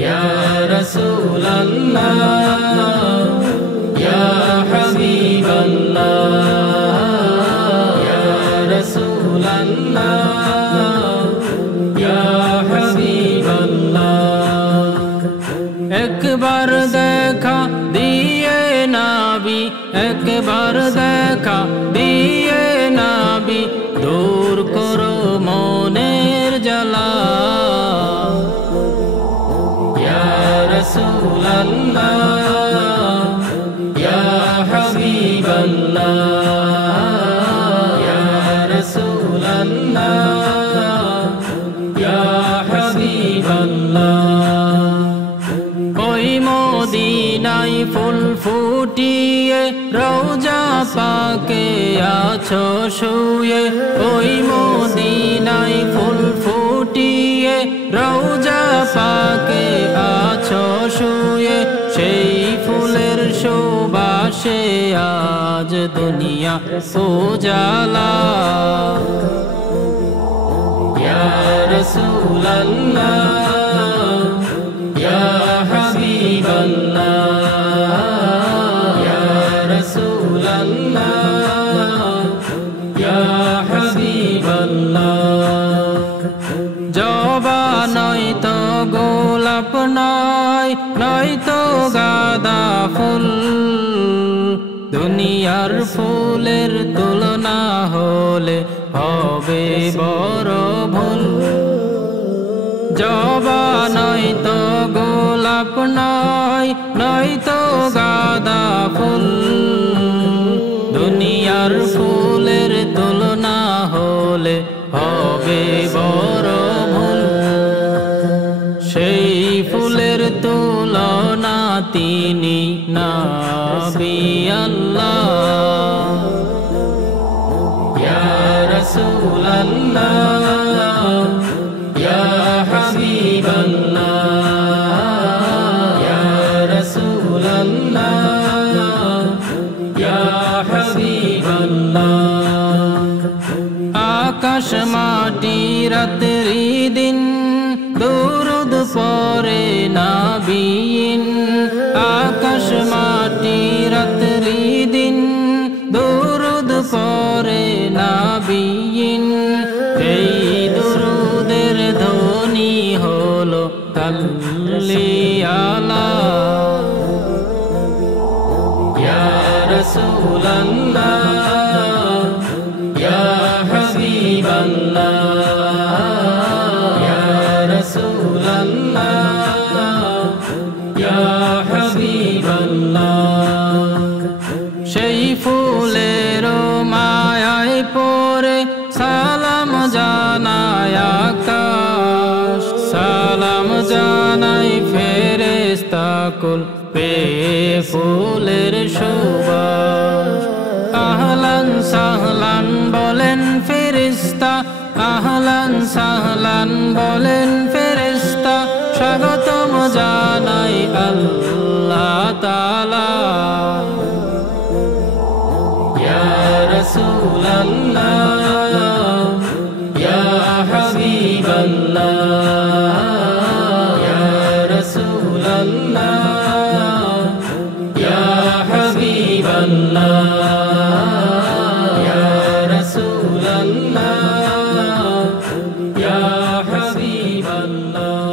ইয়া রাসূলুল্লাহ ইয়া হাবিবাল্লাহ ইয়া রাসূলুল্লাহ ইয়া হাবিবাল্লাহ একবার দেখা দিয়ে নবী একবার দেখা দিয়ে নবী দূর করো মনের জ্বালা ইয়া রাসূলুল্লাহ ইয়া হাবিবাল্লাহ ইয়া রাসূলুল্লাহ ইয়া হাবিবাল্লাহ ওই মদিনায় ফুল ফুটিয়ে রওজা পাকে আছো শুয়ে ওই মদিনায় ফুল ফুটিয়ে রওজা পাকে আছো শুয়ে সেই ফুলের সুবাসে আজ দুনিয়া উজালা ইয়া রাসূলুল্লাহ ইয়া হাবিবাল্লাহ ইয়া রাসূলুল্লাহ ইয়া হাবিবাল্লাহ জবা নয়তো গোলাপ নয়তো গাঁদা ফুল দুনিয়ার ফুলের তুলনা হলে হবে বড় ভুল জবা নয়তো গোলাপ নয়তো গাঁদা ফুল দুনিয়ার ফুলের তুলনা হলে হবে বড় ভুল সেই ফুলের তুলনা তিনি নবী আল্লাহ ইয়া রাসূলুল্লাহ ইয়া হাবিবাল্লাহ ইয়া রাসূলুল্লাহ ইয়া হাবিবাল্লাহ আকাশ মাটি রাত্রি দিন দুরুদ পড়ে নবীন আকাশ মাটি রাত্রি দিন দুরুদ পড়ে নবীন এই দুরুদের ধ্বনি হলো সাল্লি আলা ইয়া রাসূলুল্লাহ ইয়া হাবিবাল্লাহ ইয়া রাসূলুল্লাহ ইয়া হাবিবাল্লাহ সেই ফুলের মায়ায় পড়ে সালাম জানায় আকাশ সালাম জানায় ফেরেশতা কুল পে ফুলের সুবাস আহলান সাহলান বলেন ফেরেশতা আহলান সাহলান বলেন ফেরেশতা স্বাগতম জানাই আল্লাহ তাআলা ইয়া রাসূলুল্লাহ ইয়া হাবিবাল্লাহ ইয়া রাসূলুল্লাহ ইয়া হাবিবাল্লাহ ইয়া রাসূলুল্লাহ ইয়া হাবিবাল্লাহ